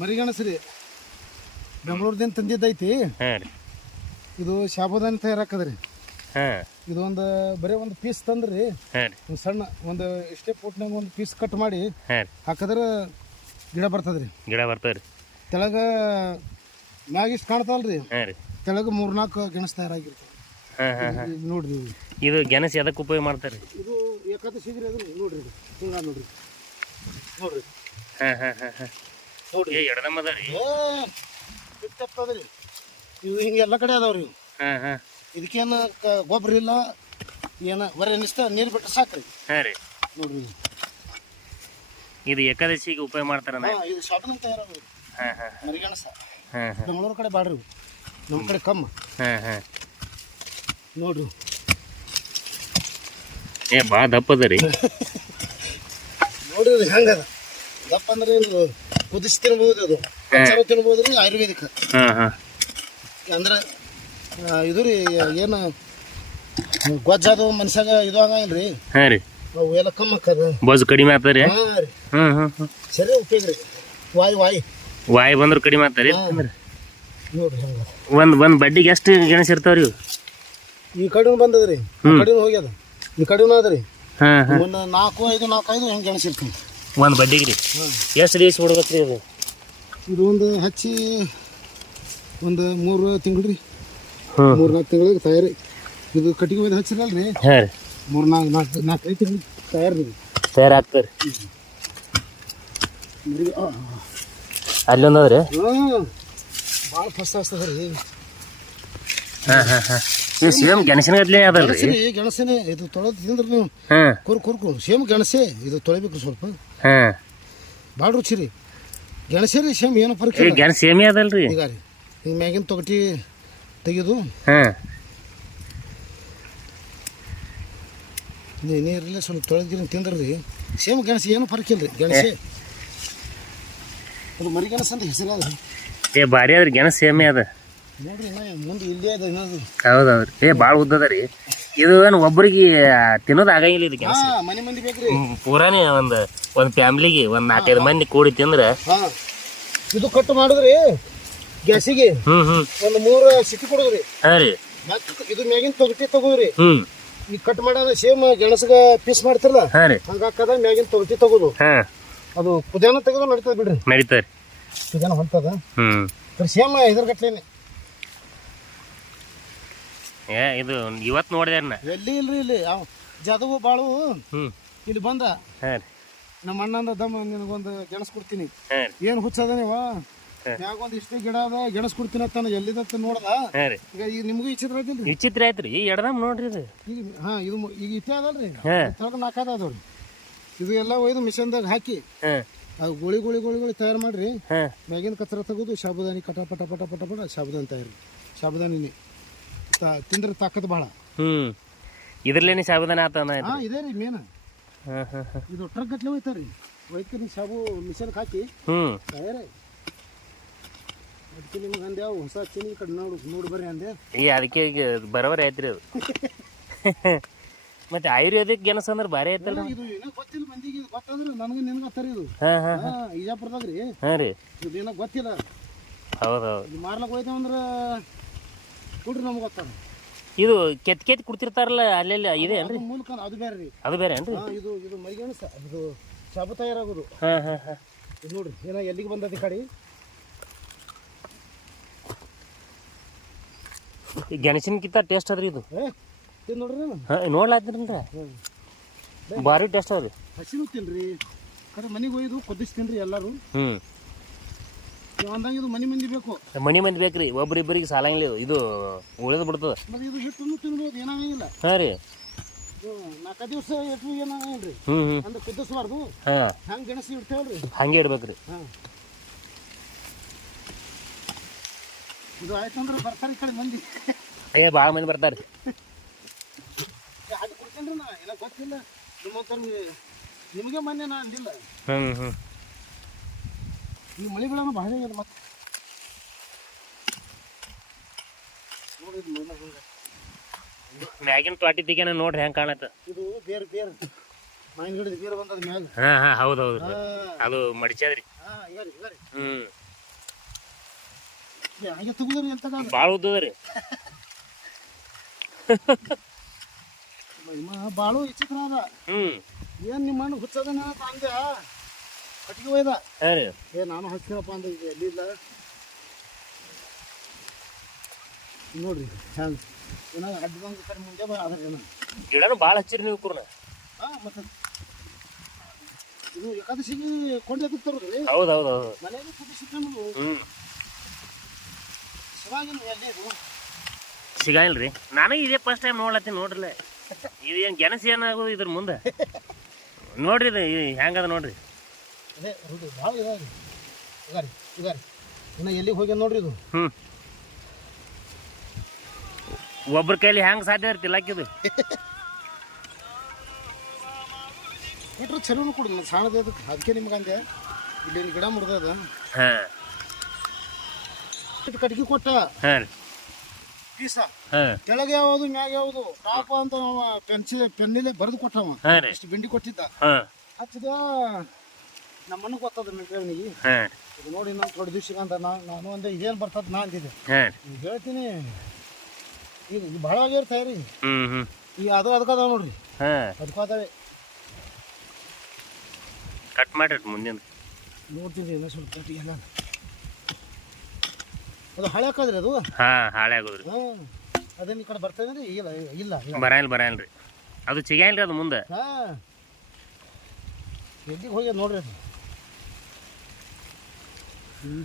ಮರಿಗಣಸ್ ರೀ ಬೆಂಗಳೂರದಿಂದ ತಂದಿದ್ದೈತಿ. ಹಾಂ ರೀ. ಇದು ಶಾಬುದಾನಿ ತಯಾರಾಕದ್ರಿ. ಹಾಂ. ಇದೊಂದು ಬರೀ ಒಂದು ಪೀಸ್ ತಂದ್ರಿ. ಹಾಂ ರೀ. ಒಂದು ಸಣ್ಣ ಒಂದು ಇಷ್ಟೇ ಪೋಟ್ನಾಗ ಒಂದು ಪೀಸ್ ಕಟ್ ಮಾಡಿ ಹಾಂ ರೀ. ಹಾಕಿದ್ರೆ ಗಿಡ ಬರ್ತದ್ರಿ. ಗಿಡ ಬರ್ತವೆ ರೀ ತೆಳಗ ಮ್ಯಾಗ ಇಷ್ಟು ಕಾಣ್ತಾವಲ್ರಿ. ಹಾಂ ರೀ. ತೆಳಗ ಮೂರ್ನಾಲ್ಕು ಗೆಣಸ್ ತಯಾರಾಗಿರ್ತದೆ. ಹಾಂ ಹಾಂ ಹಾಂ. ಇದು ನೋಡ್ರಿ ಇವು. ಇದು ಗೆಣಸು ಎದಕ್ಕೆ ಉಪಯೋಗ ಮಾಡ್ತಾರೆ ರೀ ಇದು ಏಕಾದಶಿ ಅದ್ರಿ. ನೋಡ್ರಿ ಇದು. ಹಿಂಗ ನೋಡ್ರಿ. ನೋಡ್ರಿ. ಹಾಂ ಹಾಂ ಹಾಂ ಹಾಂ. ನೋಡ್ರಿ ಏ ಎಡದಮ್ಮ ಅದ ರೀ ಏ ಇವು ಹಿಂಗೆ ಎಲ್ಲ ಕಡೆ ಅದಾವ್ರಿ ಇವು. ಹಾಂ ಹಾಂ. ಇದಕ್ಕೇನು ಗೊಬ್ಬರ ಇಲ್ಲ ಏನ ಬರೀ ನಿಷ್ಟ ನೀರು ಬಿಟ್ಟು ಸಾಕ್ರಿ. ಹಾಂ ರೀ. ನೋಡ್ರಿ. ಇದು. ಏಕಾದಶಿಗೆ ಉಪಯೋಗ ಮಾಡ್ತಾರ ಹಾ, ಇದು ಶಾಪಿಂಗ್ ತಯಾರಾಗೋದು ಹಾಂ ಹಾಂ. ಮರಿಗೆಣಸ. ಹಾಂ ಹಾಂ. ಬೆಂಗಳೂರು ಕಡೆ ಬಾಡ್ರಿ ಇವು. ನಮ್ಮ ಕಡೆ ಕಮ್ಮ ಹಾಂ ಹಾಂ. ನೋಡ್ರಿ. ಏ ಭಾಳ ದಪ್ಪ ಅದ ರೀ ನೋಡ್ರಿ ಇದು ಹೆಂಗದ? ದಪ್ಪ ಅಂದ್ರೆ ಇದು ಕುದಿಸಿ ತಿನ್ಬೋದು ಅದು ಚಲೋ ತಿನ್ಬೋದು ರೀ ಆಯುರ್ವೇದಿಕ್. ಹಾಂ ಹಾಂ. ಅಂದ್ರೆ ಆ, ಇದು ರೀ ಏನು ಗೊಜ್ಜದು ಮನುಷ್ಯಾಗ ಇದು ಆಗಂಗಿಲ್ಲ ರೀ. ಹಾಂ ರೀ. ಅವು ಎಲ್ಲ ಕಮ್ಮಿ ಹಾಕದ ಬಜ್ ಕಡಿಮೆ ಆಗ್ತದೆ ರೀ? ಹಾಂ ರೀ. ಹ್ಞೂ ಹ್ಞೂ ಹ್ಞೂ ಸರಿ ಉಪಯೋಗ ರೀ. ವಾಯು ವಾಯು. ವಾಯು ಬಂದ್ರೆ ಕಡಿಮೆ ಆಗ್ತಾರೆ ಅಂದ್ರೆ? ನೋಡ್ರಿ ಹೆಂಗದ ಒಂದು ಒಂದು ಬಡ್ಡಿಗೆ ಎಷ್ಟು ಗೆಣಸು ಇರ್ತಾವ್ರಿ ಈ ಕಡೆನೂ ಬಂದದ್ರಿ ಈ ಕಡೆನೂ ಹೋಗ್ಯದ. ಈ ಕಡೆನೂ ಅದ ರೀ. ಹಾಂ ಹಾಂ. ಒಂದು ನಾಲ್ಕು ಐದು ನಾಲ್ಕು ಐದು ಹೆಂಗೆ ಗೆಣಸಿರ್ತೀವಿ. ಒಂದು ಬಡ್ಡಿಗೆ ರೀ. ಎಷ್ಟು ದಿವಸ ಬಿಡ್ಬೇಕು ರೀ ಅದು ಇದು ಒಂದು ಹಚ್ಚಿ ಒಂದು ಮೂರು ತಿಂಗಳು ರೀ. ಮೂರು ನಾಲ್ಕು ತಿಂಗಳಿಗೆ ತಯಾರಿ. ಇದು ಕಟ್ಟಿಗೆ ಒಯ್ದು ಹಚ್ಚಿರಲ್ಲ ರೀ ಹಾಂ ರೀ. ಮೂರು ನಾಲ್ಕು ನಾಲ್ಕು ನಾಲ್ಕೈದು ತಿಂಗಳು ತಯಾರಿ ರೀ ತಯಾರು ಆಗ್ತದೆ ರೀ. ಮರಿ- ಆ, ಅಲ್ಲೊಂದು ಅದ ರೀ ಹಾಂ. ಭಾಳ ಫಸ್ಟ್ ಆಗ್ತದೆ ರೀ ಹಾಂ ಹಾಂ ಹಾಂ. ಈ ಸೇಮ್ ಗೆಣಸಿನ ಗದ್ಲೆ ಅದಲ್ಲ ರೀ ಗೆಣಸರಿ ಇದು ತೊಳೆದು ತಿಂದ್ರೆ ನೀವು ಹಾಂ. ಕುರ್ ಕುರ್ಕು. ಕುರ್ ಸೇಮ್ ಗೆಣಸೇ ಇದು ತೊಳಿಬೇಕು ಸ್ವಲ್ಪ. ಹಾಂ. ಭಾಳ ರುಚಿ ರೀ. ಗೆಣಸೆ ರೀ ಸೇಮ್ ಏನು ಫರ್ಕ್ ಈ ಇಲ್ಲ ಗೆಣಸು ಸೇಮಿ ಅದಲ್ಲ ರೀ ಈಗ ರೀ. ಈಗ ಮ್ಯಾಗಿನ ತೊಗಟಿ ತೆಗೆದು ಹಾಂ. ನೀ- ನೀರಲ್ಲಿ ಸ್ವಲ್ಪ ತೊಳೆದಿರಿ ತಿಂದ್ರಿ ಸೇಮ್ ಗೆಣಸು ಏನು ಫರ್ಕ್ ಇಲ್ಲ ರೀ ಗೆಣಸೆ ಅದು ಮರಿ ಗೆಣಸು ಅಂತ ಹೆಸರು ಅದ ಏ ಭಾರಿ ಅದ್ರಿ ಗೆಣಸು ಸೇಮಿ ಅದ. ನೋಡ್ರಿ ಇನ್ನ ಮುಂದೆ ಇಲ್ಲೇ ಅದ ಇನ್ನೊಂದು. ಹೌದು ಹೌದು ಏ ಭಾಳ ಉದ್ದದ ರೀ. ಇದು ಏನು ಒಬ್ರಿಗೆ ತಿನ್ನೋದು ಆಗಂಗಿಲ್ಲ ಇದು ಕೆಲಸ ಮನೆ ಮಂದಿ ಬೇಕ್ರಿ. ಹ್ಮ್, ಪೂರಾನೇ ಒಂದು ಒಂದು ಫ್ಯಾಮ್ಲಿಗೆ ಒಂದು ನಾಲ್ಕೈದು ಮಂದಿ ಕೂಡಿ ತಿಂದ್ರೆ ಹಾಂ. ಇದು ಕಟ್ ಮಾಡಿದ್ರಿ ಗ್ಯಾಸಿಗೆ. ಹ್ಞೂ ಹ್ಞೂ ಒಂದು ಮೂರು ಸಿಕ್ಕಿ ಕೊಡುದ್ರಿ. ಹಾಂ ರೀ. ಮತ್ತ್ ಇದು ಮ್ಯಾಗಿನ ತೊಗಟಿ ತಗೋದ್ರಿ. ಹ್ಞೂ ಈ ಕಟ್ ಮಾಡೋದ ಸೇಮ್ ಗೆಣಸಗ ಪೀಸ್ ಮಾಡ್ತಿರಲ್ಲ ಹಾಂ ರೀ. ಹಂಗ ಹಾಕದ ಮ್ಯಾಗಿನ ತೊಗಟಿ ತಗೋದು. ಹಾಂ. ಅದು ಕುದಿಯಾನ ತೆಗೆದು ನಡೀತದ ಬಿಡ್ರಿ. ನಡೀತದೆ ಕುದಿಯಾನ ಹೊಂಟದ ಹ್ಞೂ ಸೇಮ್ ಇದ್ರ ಗಟ್ಲೇನೆ. ಏ ಇದು ಇವತ್ತು ನೋಡಿದೆ ಎಲ್ಲಿ ಇಲ್ರಿ ಇಲ್ಲಿ? ಅವ್ ಜಾದವು ಬಾಳು. ಹ್ಞೂ ಇಲ್ಲಿ ಬಂದ. ಹಾಂ ರೀ. ನಮ್ಮ ಅಣ್ಣಂದ ದಮ್ಮ ನಿನಗೊಂದು ಗೆಣಸ್ ಕೊಡ್ತೀನಿ. ಹಾಂ ರೀ. ಏನು ಹುಚ್ಚದ ನೀವ? ಮ್ಯಾಗ ಒಂದು ಇಷ್ಟೇ ಗಿಡ ಅದ ಗೆಣಸ್ ಕೊಡ್ತೀನಿ ಅಂತ ಎಲ್ಲಿದಂತ ನೋಡ್ದ? ಹಾಂ ರೀ. ಈಗ ಈಗ ನಿಮಗೂ ಇಚಿತ್ರ ಐತಿಲ್ರಿ ವಿಚಿತ್ರ ಆಯ್ತು ರೀ ಎಡದಮ್ ನೋಡ್ರಿ ಇದು. ಹಾ ಇದು ಮು- ಈಗ ಇಟ್ಟೆ ಅದಲ್ರಿ? ಹಾಂ. ತಳಗ ನಾಲ್ಕದ ಅದಾವ್ರಿ ಇದು ಎಲ್ಲ ಒಯ್ದು ಮಿಷನ್ದಾಗ ಹಾಕಿ ಹಾಂ. ಅದು ಗೋಳಿ ಗುಳಿ ಗೋಳಿ ಗುಳಿ ತಯಾರು ಮಾಡ್ರಿ. ಹಾಂ. ಮ್ಯಾಗಿನ ಕಚ್ರ ತೆಗೆದು ಸಾಬುದಾನಿ ಕಟ ಪಟ ಪಟ ಪಟ ಪಟ ಸಾಬುದಾನಿ ತಯಾರಿ. ಸಾಬುದಾನಿನಿ ತಿಂದ್ರೆ ತಾಕತ್ ಭಾಳ ಹ್ಮ್. ಇದ್ರಲ್ಲೇನೆ ಸಾಬುದಾನ ಆತನ ಹಾ ಇದೇ ರೀ ಮೇನ್. ಇದು ಟ್ರಕ್ ಗಟ್ಲೆ ಹೋಯ್ತಾರ ರೀ. ಒಯ್ತೀನಿ ಸಾಬು ಮಿಷನ್ ಹಾಕಿ. ಹ್ಞೂ ತಯಾರೇ ಅದಕ್ಕೆ ನಿಮ್ಗೆ ಅಂದೆ ಅವು ಹೊಸ ಚಿನಿ ಕಡೆ ನೋಡು ನೋಡಿ ಬರ್ರಿ ಅಂದೆ. ಈ ಅದಕ್ಕೆ ಈಗ ಬರೋಬರಿ ಆಯ್ತು ರೀ ಅದು. ಮತ್ತೆ ಆಯುರ್ವೇದಿಕ್ ಗೆಣಸು ಅಂದ್ರೆ ಭಾರಿ ಐತಲ್ಲ ಇದು ಏನೋ ಗೊತ್ತಿಲ್ಲ ಮಂದಿಗೆ ಇದು ಗೊತ್ತಂದ್ರೆ ನನಗೆ ನಿನಗೆ ಹತ್ತಾರ ಇದು. ಹಾಂ ಹಾಂ ಹಾ. ಇಜಾಪುರದಾಗ ರೀ. ಹಾಂ ರೀ. ಇದು ಏನೋ ಗೊತ್ತಿಲ್ಲ. ಹೌದು ಹೌದು. ಇದು ಮಾರ್ಲಕ್ಕೆ ಹೋಯ್ತೇವೆ ಅಂದ್ರೆ ಕೊಡ್ರಿ ನಮ್ಗೆ ಗೊತ್ತ ಇದು ಕೆತ್ ಕೆತ್ ಕುಡ್ತಿರ್ತಾರಲ್ಲ ಅಲ್ಲೆಲ್ಲ ಇದೆ ಏನ್ರಿ? ಅದು ಮೂಲಕ ಅದು ಬೇರೆ ರೀ ಅದು ಬೇರೆ ಏನ್ರಿ? ಹಾ ಇದು ಇದು ಮರಿಗೆಣಸ ಇದು ಸಾಬು ತಯಾರಾಗೋದು. ಹಾಂ ಹಾಂ ಹಾಂ. ಇದು ನೋಡ್ರಿ ಏನ ಎಲ್ಲಿಗೆ ಬಂದದ ಈ ಕಡೆ? ಈ ಗೆಣಸಿನಕ್ಕಿಂತ ಟೇಸ್ಟ್ ಅದ್ರಿ ಇದು. ಏ ನೋಡ್ರಿ ನೀವು? ಹಾಂ ನೋಡ್ಲಾತ್ತೀರಲ್ರಿ? ಹ್ಞೂ ಭಾರಿ ಟೇಸ್ಟ್ ಅದ್ರಿ. ಹಸಿರು ತಿನ್ರಿ. ಕರೆ ಮನೆಗೆ ಒಯ್ದು ಕುದಿಸ್ತೀನಿ ಎಲ್ಲರೂ. ಹ್ಞೂ ಅಂದಂಗೆ ಇದು ಮನೆ ಮಂದಿ ಬೇಕು. ಮನಿ ಮಂದಿ ಬೇಕ್ರಿ ಒಬ್ರಿಬ್ಬರಿಗೆ ಸಾಲಂಗಿಲ್ಲ ಇದು ಇದು ಉಳಿದು ಬಿಡ್ತದ. ಮತ್ತೆ ಇದು ಹಿಟ್ಟು ತಿನ್ಬೋದು ಏನಾಗಂಗಿಲ್ಲ ಹಾಂ ರೀ. ನಾಲ್ಕು ದಿವಸ ಎಷ್ಟು ಏನಾಗಂಗಿಲ್ಲ ರೀ. ಹ್ಞೂ ಹ್ಞೂ ಅಂದ್ರೆ ಕುದಿಸ್ಬಾರ್ದು. ಹಾಂ. ಹಂಗೆ ಗೆಣಸಿ ಇಡ್ತೇವಲ್ರಿ ಹಂಗೆ ಇಡ್ಬೇಕ್ರಿ. ಹಾಂ. ಇದು ಆಯ್ತು ಅಂದ್ರೆ ಬರ್ತಾರೆ ಈ ಕಡೆ ಮಂದಿ. ಏ ಭಾಳ ಮಂದಿ ಬರ್ತಾರೆ. ಅದು ಕೊಡ್ತೇನ್ರಿ ನಾ ಎಲ್ಲ ಗೊತ್ತಿಲ್ಲ. ನಿಮಗೆ ಮೊನ್ನೆ ನಾ ಅಂದಿಲ್ಲ. ಹ್ಞೂ ಹ್ಞೂ ಈ ಮಳೆಗಳನ್ನು ಬಹಳ ಇದೆ ಮತ್ತೆ. ಮಳೆ. ಮ್ಯಾಗಿನ ತ್ವಾಟಿ ತೆಗೆನ ನೋಡ್ರಿ ಹೆಂಗೆ ಕಾಣತ್ತ. ಇದು ಬೇರೆ ಬೇರೆ. ಮಾವಿನ ಗಿಡದ ಬೇರೆ ಬಂದದ ಮ್ಯಾಗ ಹಾಂ ಹಾಂ ಹೌದು ಹೌದು ಅದು ಮಡಿಚದ್ರಿ ಹಾಂ ಈಗ ರೀ ಈಗ ರೀ ಹ್ಞೂ ಹಾಗೆ ತೆಗುದ್ರಿ ಎಂತ ಭಾಳ ಉದ್ದದ ಬಾಳು ವಿಚಿತ್ರ ಅದ. ಹ್ಮ್. ಏನ್ ನಿಮ್ಮ ಮಣ್ಣು ಹುಚ್ಚದನ ಅಂತ ಅಂದೆ ಕಟ್ಟಿಗೆ ಒಯ್ದ. ರೀ. ಏ ನಾನು ಹಚ್ಚಿನಪ್ಪ ಅಂದ್ರೆ ಈಗ ಎಲ್ಲಿಲ್ಲ ನೋಡ್ರಿ ಚಂದ ಏನೋ ಅಡ್ಡದಂಗ ಕಡೆ ಮುಂದೆ ಅದ್ರ ಏನೋ? ಗಿಡನೂ ಭಾಳ ಹಚ್ಚಿರಿ ನೀವು ಕುರ್ನ ಹಾಂ ಮತ್ತೆ ಇದು ಏಕಾದಶಿಗೆ ಕೊಂಡೆ ತರೋದ್ರಿ ಹೌದು ಹೌದು ಹೌದು ಮನೆಯಲ್ಲಿ ಫೋಟೋ ಸಿಕ್ಕಣ್ಣದು ಹ್ಮ್. ಶಿವಾಗಿನ ಎಲ್ಲಿ ಇದು? ಸಿಗಲ್ಲ ರೀ ನಾನು ಇದೇ ಫಸ್ಟ್ ಟೈಮ್ ನೋಡ್ಲತ್ತೀನಿ ನೋಡ್ರಲ್ಲ. ಏನು ಗೆಣಸಿ ಏನಾಗೋದು ಇದ್ರ ಮುಂದೆ? ನೋಡ್ರಿ ಇದು ಹೆಂಗದ ನೋಡ್ರಿ. ಅದೇ ಹೌದು ಭಾಳ ಇದಾವೆ ಉಗಾರಿ ಉಗಾರಿ. ಇನ್ನು ಎಲ್ಲಿಗೆ ಹೋಗ್ಯಾನ ನೋಡ್ರಿ ಇದು? ಹ್ಞೂ ಒಬ್ರ ಕೈಲಿ ಹೆಂಗೆ ಸಾಧ್ಯ ಇರ್ತಿಲ್ಲ ಹಾಕಿದು ಕೊಟ್ರೆ ಚಲೋನು ಕೊಡು ನಾನು ಸಣ್ಣದ ಅದಕ್ಕೆ ಅದಕ್ಕೆ ನಿಮ್ಗೆ ಅಂದೆ ಇಲ್ಲಿ ಗಿಡ ಮುರಿದದ? ಹಾಂ. ಕಟ್ಗೆ ಕೊಟ್ಟ? ಹಾಂ ಪೀಸ? ಕೆಳಗೆ ಯಾವುದು ಮ್ಯಾಗ ಯಾವುದು? ಟಾಪ್ ಅಂತ ಪೆನ್ಸಿಲ್ ಪೆನ್ನಿಲೆ ಬರೆದು ಕೊಟ್ಟವ ಇಷ್ಟು ಬಿಂಡಿ ಕೊಟ್ಟಿದ್ದ. ಹಚ್ಚಿದ ನಮ್ಮನ್ನು ಗೊತ್ತದ ಮೆಟ್ರೇವನಿಗೆ ಹಾಂ. ಇದು ನೋಡಿ ನಾನು ಥೋಡಿ ದಿವ್ಸಕ್ಕೆ ಅಂತ ನಾ ನಾನು ಅಂದೆ ಇದೇನು ಬರ್ತದ ನಾ ಅಂದಿದ್ದೆ ಹಾಂ. ಈಗ ಹೇಳ್ತೀನಿ. ಇದು ಇದು ಭಾಳ ಆಗಿರ್ತಾವೆ ರೀ ಹ್ಞೂ ಹ್ಞೂ ಈಗ ಅದು ಅದಕ್ಕದಾವ ನೋಡ್ರಿ. ಹಾಂ. ಅದಕ್ಕಾದವೆ ಕಟ್ ಮಾಡಿರಿ ಮುಂದಿನ. ನೋಡ್ತೀನಿ ಏನೋ ಸ್ವಲ್ಪ ಕಟ್ಟಿ ಎಲ್ಲ. ಅದು ಹಳೆ ಹಾಕದ್ರಿ ಅದು? ಹಾಂ ಹಾಳೆ ಆಗೋದ್ರಿ ಹಾಂ. ಅದನ್ನ ಈ ಕಡೆ ಬರ್ತದೆ ಇಲ್ಲ ಇಲ್ಲ ಇಲ್ಲ. ಬರಲ್ಲ ಬರಲ್ಲ ರೀ ಅದು ರೀ ಅದು ಮುಂದೆ. ಹಾಂ. ಎಲ್ಲಿಗೆ ಹೋಗ್ಯದ ನೋಡ್ರಿ ಅದು?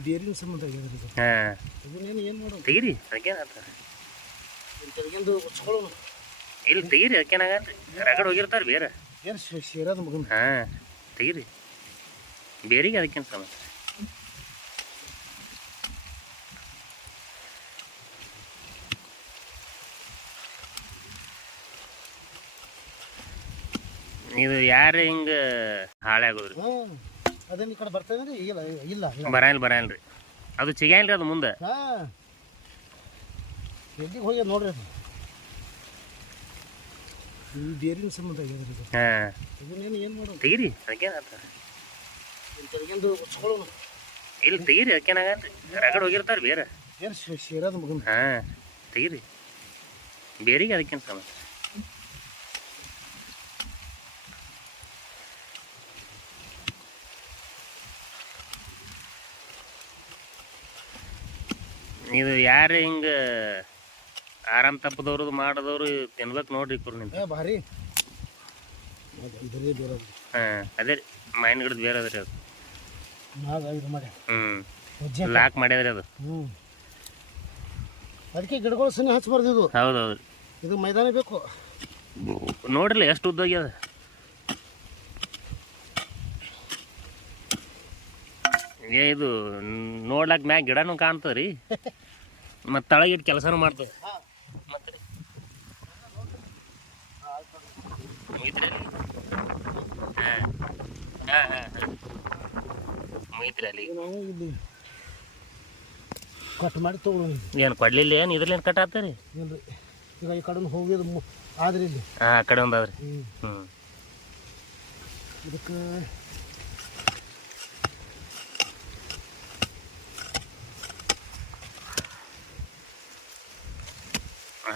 ಬೇರಿನ ಸಂಬಂಧ ಆಗ್ಯದ್ರಿ ಇದು ಹಾಂ. ಇದನ್ನೇನು ಏನು ಮಾಡೋದು? ತೆಗೀರಿ ಅದಕ್ಕೇನು ಆತ ತೆಗೆದು ಉಚ್ಕೊಳ್ಳೋದು. ಇಲ್ಲಿ ತೆಗೀರಿ ಅದಕ್ಕೇನಾಗಲ್ರಿ ರಗಡ್ ಹೋಗಿರ್ತಾರೆ ಬೇರೆ. ಏನು ಸೇರೋದು ಮಗನ? ಹಾಂ ತೆಗೀರಿ. ಬೇರಿಗೆ ಅದಕ್ಕೇನು ಸಮಸ್ಯೆ? ಇದು ಯಾರು ಹಿಂಗೆ ಹಾಳಾಗೋದ್ರಿ? ಅದೇನು ಈ ಕಡೆ ಬರ್ತದೆ ಇಲ್ಲ ಇಲ್ಲ ಇಲ್ಲ. ಬರಲ್ಲ ಬರಲ್ಲ ರೀ. ಅದು ಸಿಗಲ್ಲ ರೀ ಅದು ಮುಂದೆ. ಹಾಂ. ಎಲ್ಲಿಗೆ ಹೋಗಿ ನೋಡ್ರಿ ಅದು. ಈ ಬೇರಿನ ಸಂಬಂಧ ಆಗ್ಯದ್ರಿ ಇದು ಹಾಂ. ಇದನ್ನೇನು ಏನು ಮಾಡೋದು? ತೆಗಿರಿ ಅದಕ್ಕೇನು ಆತ ತೆಗೆದು ಉಚ್ಕೊಳ್ಳೋದು ಇಲ್ಲಿ ತೆಗೀರಿ ಅದಕ್ಕೇನಾಗಲ್ಲ ರೀ. ರಗಡ್ ಹೋಗಿರ್ತಾರೆ ಬೇರೆ. ಏನು ಸೇರೋದು ಮಗನ? ಹಾಂ ತೆಗೀರಿ. ಬೇರಿಗೆ ಅದಕ್ಕೇನು ಸಮಸ್ಯೆ ಇದು ಯಾರು ಹಿಂಗೆ ಆರಾಮ್ ತಪ್ಪದವ್ರದ್ದು ಮಾಡಿದವ್ರು ತಿನ್ಬೇಕು ನೋಡ್ರಿ ಕುರ್ ನಿಂತ. ಭಾರಿ ಅದು ಇದರೇ ಬೇರೆ ಅದು. ಹಾಂ ಅದೇ ರೀ ಮೈನ್ ಗಿಡದ ಬೇರೆ ಅದ್ರಿ ಅದು. ಹ್ಮ್ ಇದು ಮಾಡಿ ಹ್ಞೂ ಲಾಕ್ ಮಾಡ್ಯಾದ್ರಿ ಅದು. ಹ್ಞೂ ಅದಕ್ಕೆ ಗಿಡಗಳು ಸಣ್ಣ ಹಚ್ಚಬಾರ್ದು ಇದು. ಹೌದು ಹೌದು ಇದು ಮೈದಾನ ಬೇಕು. ನೋಡ್ರಲ್ಲ ಎಷ್ಟು ಉದ್ದ ಆಗ್ಯದ ಏ ಇದು ನೋಡ್ಲಾಕ ಮ್ಯಾಗ ಗಿಡನೂ ಕಾಣ್ತದ ರೀ ಮತ್ತು ತಳಗಿಟ್ಟು ಕೆಲಸನೂ ಮಾಡ್ತೇವೆ. ಹಾಂ ಮತ್ತೆ ಮುಗಿತ್ರಿ ಹಾಂ ಹಾಂ ಹಾಂ ಹಾಂ ಮುಗಿತ್ರಿ ಅಲ್ಲಿ ನಾವು ಕಟ್ ಮಾಡಿ ತೊಗೊಳೋಣ ಏನು ಕೊಡ್ಲಿಲ್ಲ ಏನು? ಇದ್ರಲ್ಲೇನು ಕಟ್ ಆಗ್ತದೆ ರೀ ಇಲ್ರಿ. ಈಗ ಈ ಕಡೆ ಹೋಗಿದ್ದು ಮು ಆದ್ರಿ ಇಲ್ಲಿ. ಹಾಂ ಆ ಕಡೆ ಒಂದು ಹ್ಞೂ ಇದಕ್ಕೆ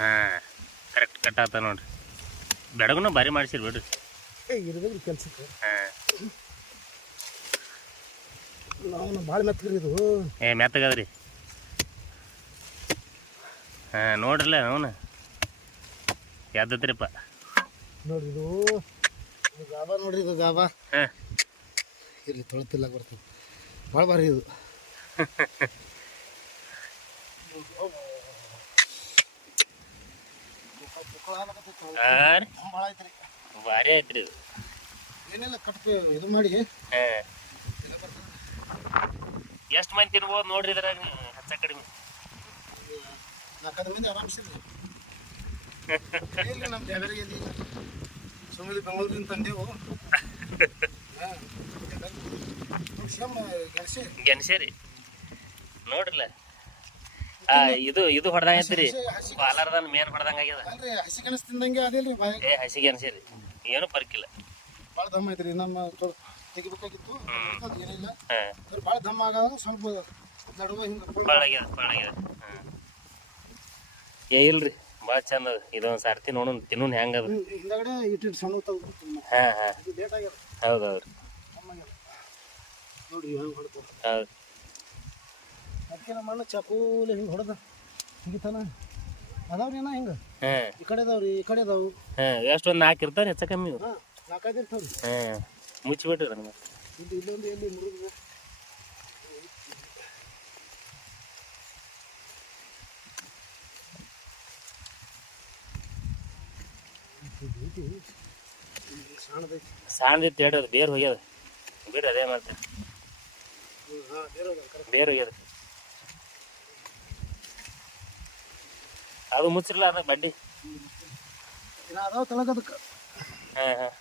ಹಾಂ ಕರೆಕ್ಟ್ ಕಟ್ ಆತ ನೋಡ್ರಿ. ಬೆಡಗುನ ಭಾರಿ ಮಾಡಿಸಿರಿ ಬಿಡ್ರಿ. ಏ ಇರ್ಬೇಕ್ರಿ ಕೆಲ್ಸಕ್ಕೆ. ಹಾಂ. ನಾವು ಭಾಳ ಮೆತ್ತಗ್ರಿ ಇದು. ಏ ಮೆತ್ತಗದ್ರಿ. ಹಾಂ ನೋಡ್ರಲ್ಲ ಅವನು. ಎದ್ದತ್ರಿಪ್ಪ ನೋಡ್ರಿ ಇದು ಇದು ಗಾಬಾ ನೋಡ್ರಿ ಇದು ಗಾಬಾ. ಹಾಂ. ಇರ್ಲಿ ತೊಳತಿಲ್ಲ ಬರ್ತದೆ ಭಾಳ ಭಾರಿ ಇದು ಹಾಂ ರೀ ಭಾಳ ಐತ್ರಿ ಭಾರಿ ಐತ್ರಿ ಇದು. ಏನಿಲ್ಲ ಕಟ್ಟಿ ಇದು ಮಾಡಿ. ಎಷ್ಟು ಮಂದಿ ತಿನ್ಬೋದು ನೋಡ್ರಿ ಇದ್ರಾಗ ಹೆಚ್ಚ ಕಡಿಮೆ. ನಾಲ್ಕೈದು ಮಂದಿ ಆರಾಮಿಸಿಲ್ಲ ನಮ್ಮ ಸುಮ್ಮನೆ ಬೆಂಗಳೂರಿಂದ ತಂದೆವು. ಹಾಂ. ಗೆಣಸೆ ಗೆಣಸೇರಿ ನೋಡ್ರಲ್ಲ. ಆ, ಇದು ಇದು ಹೊಡ್ದಂಗ ಐತ್ರಿ ಹಸಿ ಪಾಲರ್ದನ್ ಮೇನ್ ಹೊಡೆದಂಗ ಆಗ್ಯದ ಅಲ್ರಿ ಹಸಿ ಕನಸು ತಿಂದಂಗೆ ಅದೇಲ್ರಿ ಬಾಯ್. ಏ ಹಸಿಗೆ ಅನ್ಸಿರಿ. ಏನು ಪರ್ಕಿಲ್ಲ. ಭಾಳ ದಮ್ಮ ಐತ್ರಿ ನಮ್ಮ ತೆಗಿಬೇಕಾಗಿತ್ತು. ಏನಿಲ್ಲ. ಹಾಂ. ಅದ್ರ ಭಾಳ ಸ್ವಲ್ಪ ನಡುವೆ ಹಿಂಗೆ ಏ ಇಲ್ರಿ. ಭಾಳ ಚಂದ ಅದ. ಸಾರ್ತಿ ಸರ್ತಿ ನೋಡೋಣ ತಿನ್ನೋಣ ಹೆಂಗದ ಹಿಂದಗಡೆ ಇಟ್ಟಿಟ್ಟು ಸಣ್ಣ ತಗೋ ಹಾಂ ಹಾಂ. ಇದು ಲೇಟ್ ಆಗ್ಯದ. ಹೌದು ಹೌದು ಕಮ್ಮಾಗ್ಯದ ನೋಡ್ರಿ ಹೆಂಗೆ ಹೊಡ್ತಾವ ಹೌದು. ಅದಕ್ಕೆ ನಮ್ಮ ಅಣ್ಣ ಚಾಕೂಲೆ ಹಿಂಗೆ ಹೊಡೆದ. ಹಿಗಿತಾನ. ಅದಾವ್ರಿ ಅಣ್ಣ ಹಿಂಗೆ? ಹಾಂ. ಈ ಕಡೆ ಅದಾವ್ರಿ ಈ ಕಡೆ ಅದಾವು. ಹಾಂ ಎಷ್ಟೊಂದು ನಾಲ್ಕು ಇರ್ತಾರೆ ಹೆಚ್ಚ ಕಮ್ಮಿ ಹಾಂ ನಾಲ್ಕೈದು ಇರ್ತಾವ್ರಿ. ಹಾಂ ಮುಚ್ಚಿಬಿಟ್ರಿ ಇಲ್ಲಿ ಇಲ್ಲೊಂದು ಎಲ್ಲಿ ಮುರಿದ ಸಣ್ಣದೈತಿ ಸಣ್ಣದಿತ್ತು ಹೇಳ್ರಿ ಅದು ಬೇರೆ ಹೋಗ್ಯದ. ಬಿಡ್ರಿ ಅದೇ ಮಾಡ್ತೀರಿ ಬೇರು ಹೋಗ್ಯದ. ಅದು ಮುಚ್ಚಿರಲ್ಲ ಅದ ಬಂಡಿ? ಅದಾವ ತಳಗದಕ್ಕೆ. ಹಾಂ ಹಾಂ.